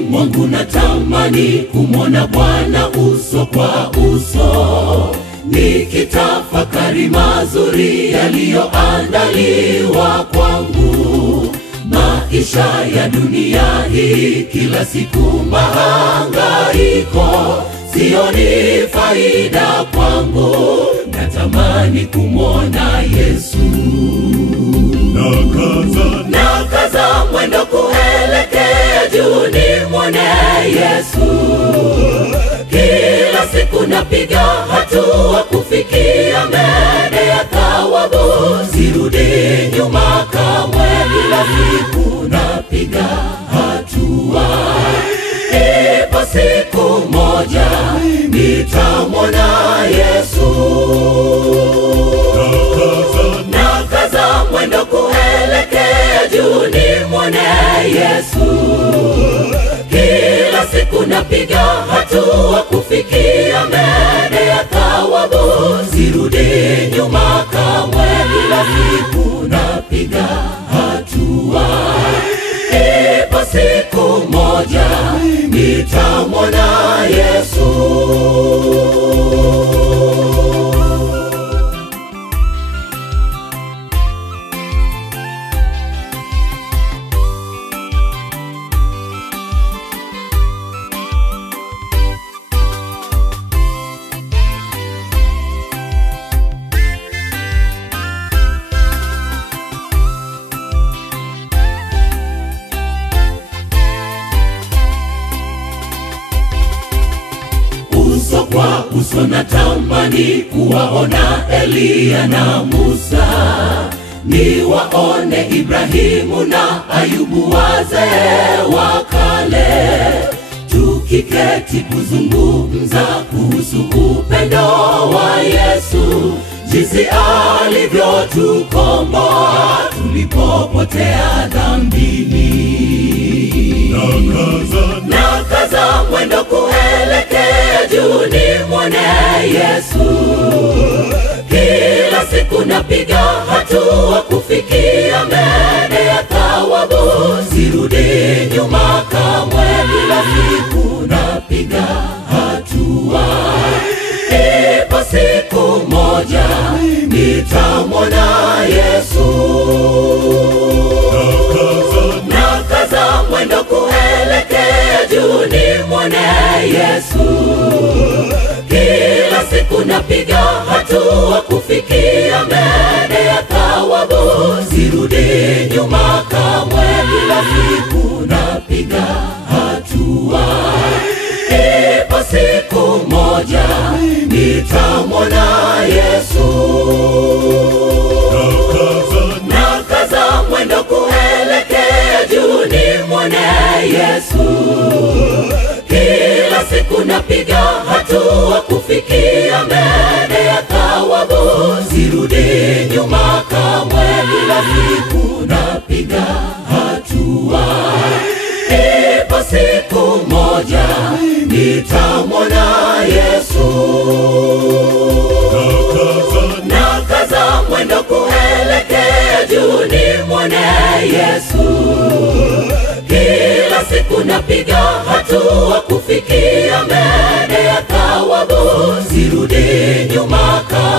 mwangu natamani kumwona Bwana uso kwa uso, nikitafakari mazuri yaliyoandaliwa kwangu. Maisha ya dunia hii kila siku mahangaiko, sioni faida kwangu, natamani kumwona Yesu. Nakaza mwendo kuelekea juu nimwone Yesu. Kila siku napiga hatua kufikia mbele ya thawabu, sirudi nyuma kamwe, kila siku napiga hatua. Ipo siku moja nitamwona Yesu. Nakaza mwendo kuelekea juu nimwone Yesu. Kila siku napiga hatua kufikia mbele ya thawabu, sirudi nyuma kamwe, kila siku napiga hatua. Ipo siku moja nitamwona Yesu. Uso kwa uso natamani kuwaona Elia na Musa, niwaone Ibrahimu na Ayubu, wazee wa kale, tukiketi kuzungumza kuhusu upendo wa Yesu, jinsi alivyotukomboa tulipopotea dhambini. Nakaza mwendo kuelekea juu nimwone Yesu. Kila siku napiga hatua kufikia mbele ya thawabu, sirudi nyuma kamwe, kila siku napiga hatua. Ipo siku moja nitamwona Yesu. Nakaza mwendo kuelekea juu nimwone Yesu. Kila siku napiga hatua kufikia mbele ya thawabu, sirudi nyuma kamwe, kila siku napiga hatua. Ipo siku moja nitamwona Yesu. Nakaza mwendo kuelekea juu nimwone Yesu. Kila siku napiga hatua kufikia mbele ya thawabu, sirudi nyuma kamwe, kila siku napiga hatua. Ipo siku moja nitamwona Yesu. Nakaza mwendo kuelekea juu nimwone Yesu. Kila siku napiga hatua kufikia mbele ya thawabu, sirudi nyuma kamwe.